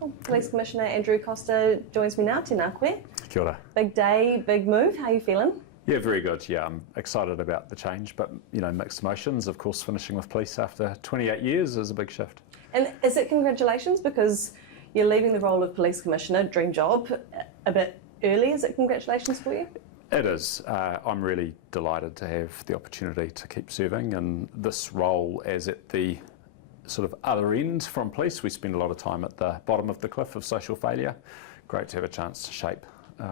Cool. Police Commissioner Andrew Costa joins me now. Tēnā koe. Kia ora. Big day, big move. How are you feeling? Yeah, very good. Yeah, I'm excited about the change, but mixed emotions. Of course, finishing with police after 28 years is a big shift. And is it congratulations because you're leaving the role of Police Commissioner, dream job, a bit early? Is it congratulations for you? It is. I'm really delighted to have the opportunity to keep serving in this role as at the sort of other end from police. We spend a lot of time at the bottom of the cliff of social failure. Great to have a chance to shape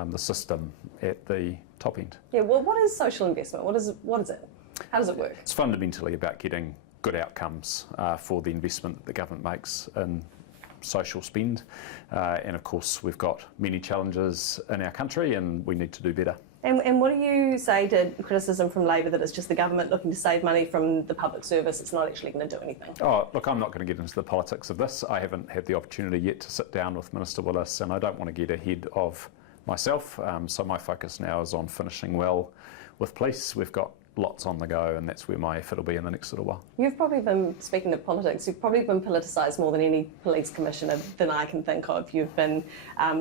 the system at the top end. Yeah, well, what is social investment? What is it? How does it work? It's fundamentally about getting good outcomes for the investment that the government makes in social spend. And of course, we've got many challenges in our country and we need to do better. And what do you say to criticism from Labor that it's just the government looking to save money from the public service, it's not actually going to do anything? Oh, look, I'm not going to get into the politics of this. I haven't had the opportunity yet to sit down with Minister Willis and I don't want to get ahead of myself. So my focus now is on finishing well with police. We've got lots on the go and that's where my effort will be in the next little while. You've probably been, speaking of politics, you've probably been politicised more than any police commissioner than I can think of. You've been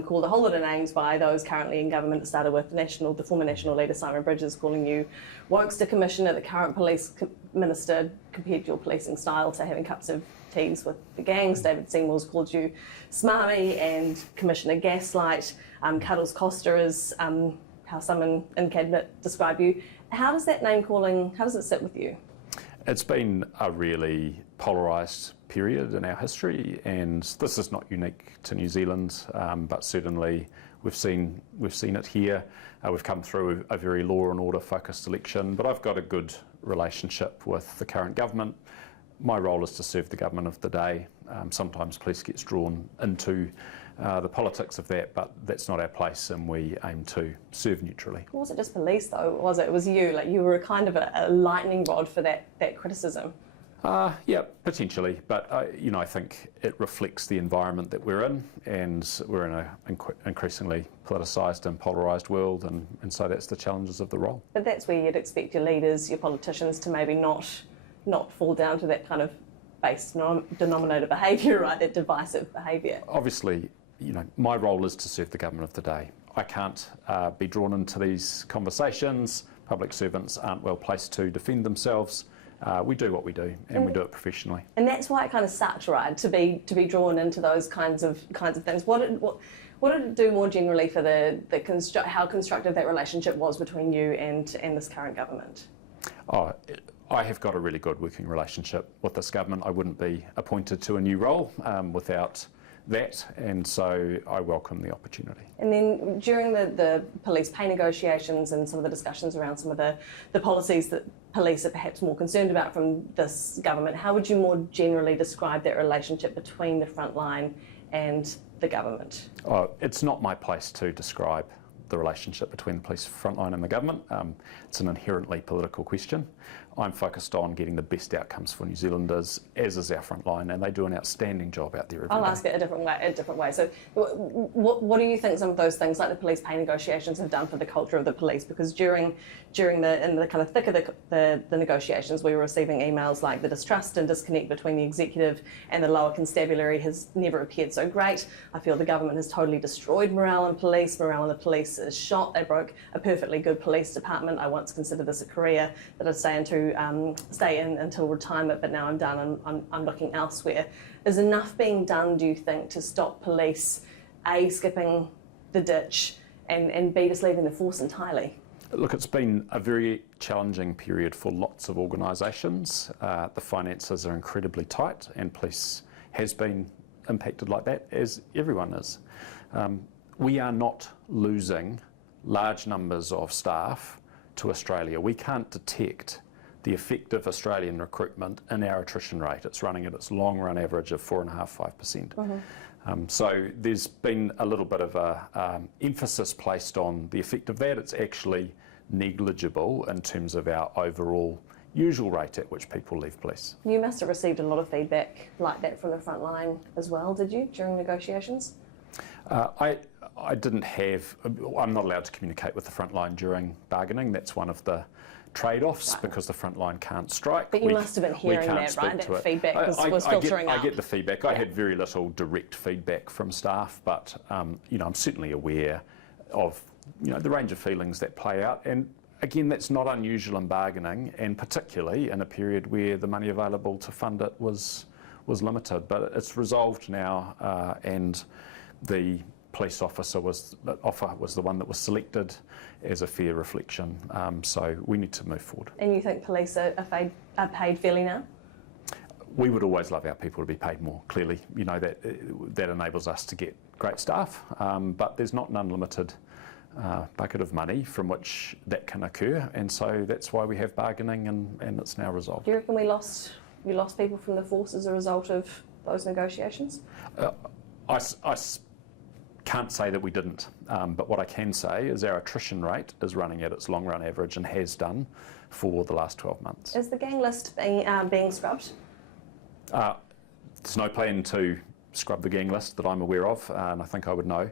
called a whole lot of names by those currently in government. It started with the former National Leader Simon Bridges calling you Wokester Commissioner, the current police minister compared your policing style to having cups of teas with the gangs. David Seymour's called you smarmy and Commissioner Gaslight. Cuddles Costa is how someone in Cabinet describe you. How does that name calling, how does it sit with you? It's been a really polarised period in our history and this is not unique to New Zealand, but certainly we've seen it here. We've come through a very law and order focused election, but I've got a good relationship with the current government. My role is to serve the government of the day. Sometimes police gets drawn into the politics of that, but that's not our place and we aim to serve neutrally. Was it just police though? It was you? Like you were kind of a lightning rod for that criticism? Yeah, potentially, but I think it reflects the environment that we're in and we're in an increasingly politicised and polarised world and so that's the challenges of the role. But that's where you'd expect your leaders, your politicians to maybe not fall down to that kind of base denominator behaviour, right, that divisive behaviour. Obviously, my role is to serve the government of the day. I can't be drawn into these conversations. Public servants aren't well placed to defend themselves. We do what we do, and we do it professionally. And that's why it kind of sucks, right, to be drawn into those kinds of things. What did it do more generally for how constructive that relationship was between you and this current government? I have got a really good working relationship with this government. I wouldn't be appointed to a new role without that, and so I welcome the opportunity. And then during the police pay negotiations and some of the discussions around some of the policies that police are perhaps more concerned about from this government, how would you more generally describe that relationship between the frontline and the government? It's not my place to describe the relationship between the police frontline and the government. It's an inherently political question. I'm focused on getting the best outcomes for New Zealanders, as is our frontline, and they do an outstanding job out there every day. I'll ask it a different way. So what do you think some of those things like the police pay negotiations have done for the culture of the police? Because in the kind of thick of the negotiations, we were receiving emails like the distrust and disconnect between the executive and the lower constabulary has never appeared so great. I feel the government has totally destroyed morale in police. Morale in the police is shot. They broke a perfectly good police department. I once considered this a career that I'd stay in until retirement, but now I'm done and I'm looking elsewhere. Is enough being done, do you think, to stop police, A, skipping the ditch, and B, just leaving the force entirely? Look, it's been a very challenging period for lots of organisations. The finances are incredibly tight and police has been impacted like that, as everyone is. We are not losing large numbers of staff to Australia. We can't detect the effective Australian recruitment in our attrition rate. It's running at its long run average of 4.5–5%. So there's been a little bit of a emphasis placed on the effect of that. It's actually negligible in terms of our overall usual rate at which people leave police. You must have received a lot of feedback like that from the front line as well, did you, during negotiations? I didn't have, I'm not allowed to communicate with the front line during bargaining. That's one of the trade-offs because the front line can't strike. But you must have been hearing that, right? That feedback was filtering out. I get the feedback. I had very little direct feedback from staff, but I'm certainly aware of the range of feelings that play out. And again, that's not unusual in bargaining, and particularly in a period where the money available to fund it was limited. But it's resolved now, and the police offer was the one that was selected as a fair reflection. So we need to move forward. And you think police are paid fairly now? We would always love our people to be paid more, clearly. That enables us to get great staff, but there's not an unlimited bucket of money from which that can occur, and so that's why we have bargaining, and it's now resolved. Do you reckon you lost people from the force as a result of those negotiations? I can't say that we didn't, but what I can say is our attrition rate is running at its long run average and has done for the last 12 months. Is the gang list being scrubbed? There's no plan to scrub the gang list that I'm aware of, and I think I would know.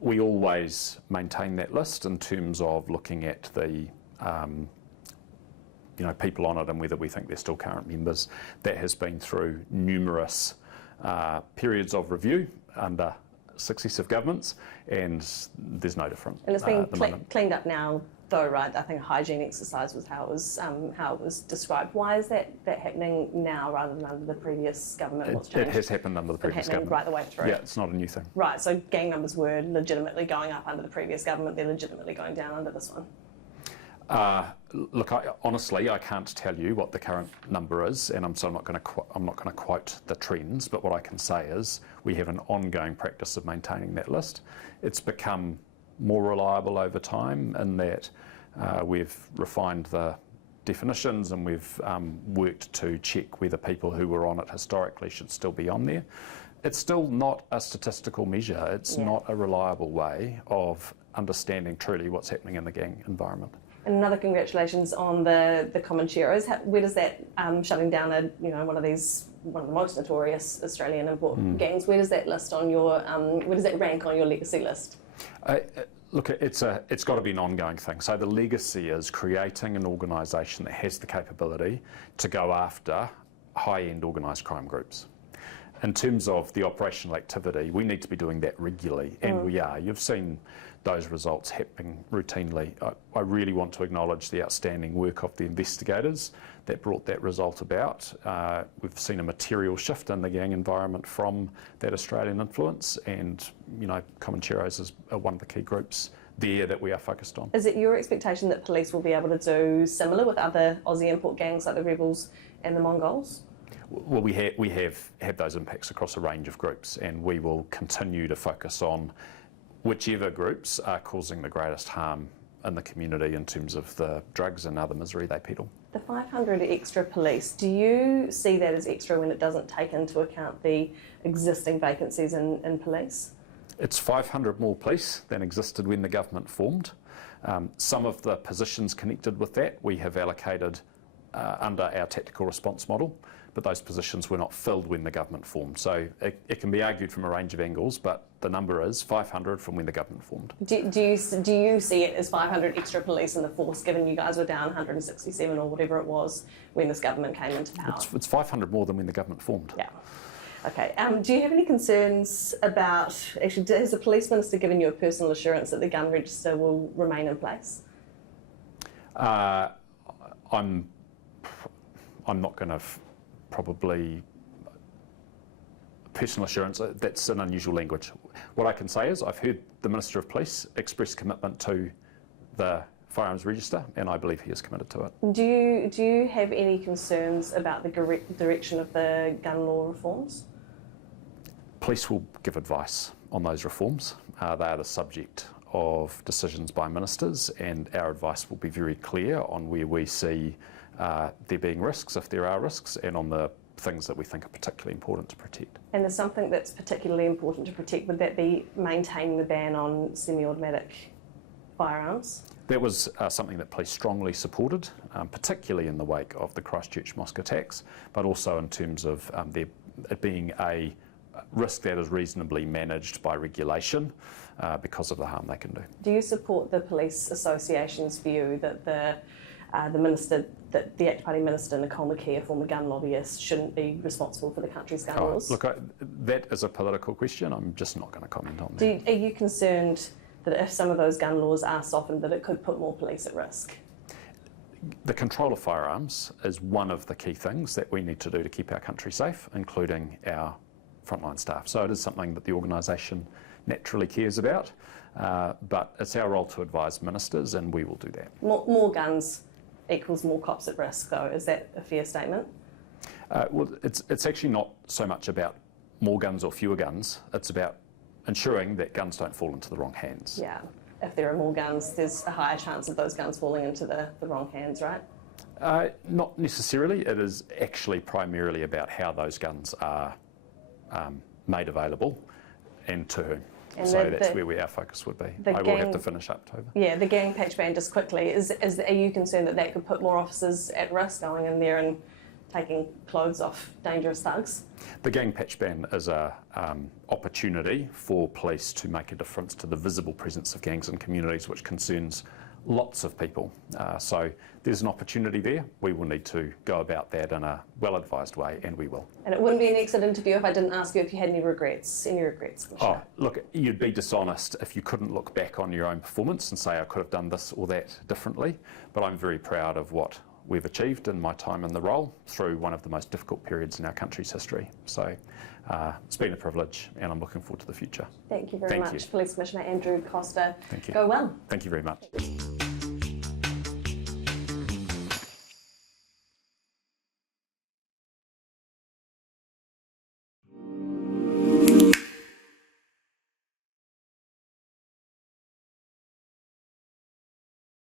We always maintain that list in terms of looking at the people on it and whether we think they're still current members. That has been through numerous periods of review under successive governments, and there's no different. And it's been cleaned up now, though, right? I think a hygiene exercise was how it was described. Why is that happening now rather than under the previous government? What's changed? It has happened under the previous government. Right the way through. Yeah, it's not a new thing. Right, so gang numbers were legitimately going up under the previous government. They're legitimately going down under this one. Look, honestly, I can't tell you what the current number is, and I'm not going to quote the trends. But what I can say is we have an ongoing practice of maintaining that list. It's become more reliable over time in that we've refined the definitions, and we've worked to check whether people who were on it historically should still be on there. It's still not a statistical measure. It's not a reliable way of understanding truly what's happening in the gang environment. And another congratulations on the common sharers. Where does that shutting down one of the most notorious Australian import gangs? Where does that list on your where does that rank on your legacy list? Look, it's got to be an ongoing thing. So the legacy is creating an organisation that has the capability to go after high-end organised crime groups. In terms of the operational activity, we need to be doing that regularly, and we are. You've seen those results happening routinely. I really want to acknowledge the outstanding work of the investigators that brought that result about. We've seen a material shift in the gang environment from that Australian influence, and common sharers is one of the key groups there that we are focused on. Is it your expectation that police will be able to do similar with other Aussie import gangs like the Rebels and the Mongols? Well, we have had those impacts across a range of groups, and we will continue to focus on whichever groups are causing the greatest harm in the community in terms of the drugs and other misery they peddle. The 500 extra police, do you see that as extra when it doesn't take into account the existing vacancies in police? It's 500 more police than existed when the government formed. Some of the positions connected with that we have allocated under our tactical response model, but those positions were not filled when the government formed. So it can be argued from a range of angles, but the number is 500 from when the government formed. Do you see it as 500 extra police in the force, given you guys were down 167 or whatever it was when this government came into power? It's 500 more than when the government formed. Yeah. Okay. Do you have any concerns about, actually, has the police minister given you a personal assurance that the gun register will remain in place? I'm not going to probably personal assurance, that's an unusual language. What I can say is I've heard the Minister of Police express commitment to the Firearms Register, and I believe he is committed to it. Do you have any concerns about the direction of the gun law reforms? Police will give advice on those reforms. They are the subject of decisions by ministers, and our advice will be very clear on where we see there being risks, if there are risks, and on the things that we think are particularly important to protect. And there's something that's particularly important to protect. Would that be maintaining the ban on semi-automatic firearms? That was something that police strongly supported, particularly in the wake of the Christchurch mosque attacks, but also in terms of it being a risk that is reasonably managed by regulation because of the harm they can do. Do you support the police association's view that the the minister, that the Actor Party minister, Nicole McKee, a former gun lobbyist, shouldn't be responsible for the country's gun laws? Look, that is a political question. I'm just not going to comment on that. Are you concerned that if some of those gun laws are softened, that it could put more police at risk? The control of firearms is one of the key things that we need to do to keep our country safe, including our frontline staff. So it is something that the organisation naturally cares about, but it's our role to advise ministers, and we will do that. More guns equals more cops at risk, though. Is that a fair statement? Well, it's actually not so much about more guns or fewer guns. It's about ensuring that guns don't fall into the wrong hands. Yeah. If there are more guns, there's a higher chance of those guns falling into the wrong hands, right? Not necessarily. It is actually primarily about how those guns are made available and to whom. And so that's where our focus would be. I will have to finish up, Tova. Yeah, the gang patch ban, just quickly, are you concerned that could put more officers at risk going in there and taking clothes off dangerous thugs? The gang patch ban is an opportunity for police to make a difference to the visible presence of gangs in communities, which concerns lots of people. So there's an opportunity there. We will need to go about that in a well-advised way, and we will. And it wouldn't be an exit interview if I didn't ask you if you had any regrets. Any regrets? Oh, look, you'd be dishonest if you couldn't look back on your own performance and say I could have done this or that differently. But I'm very proud of what we've achieved in my time in the role through one of the most difficult periods in our country's history. So it's been a privilege, and I'm looking forward to the future. Thank you very much, Police Commissioner Andrew Costa. Thank you. Go well. Thank you very much.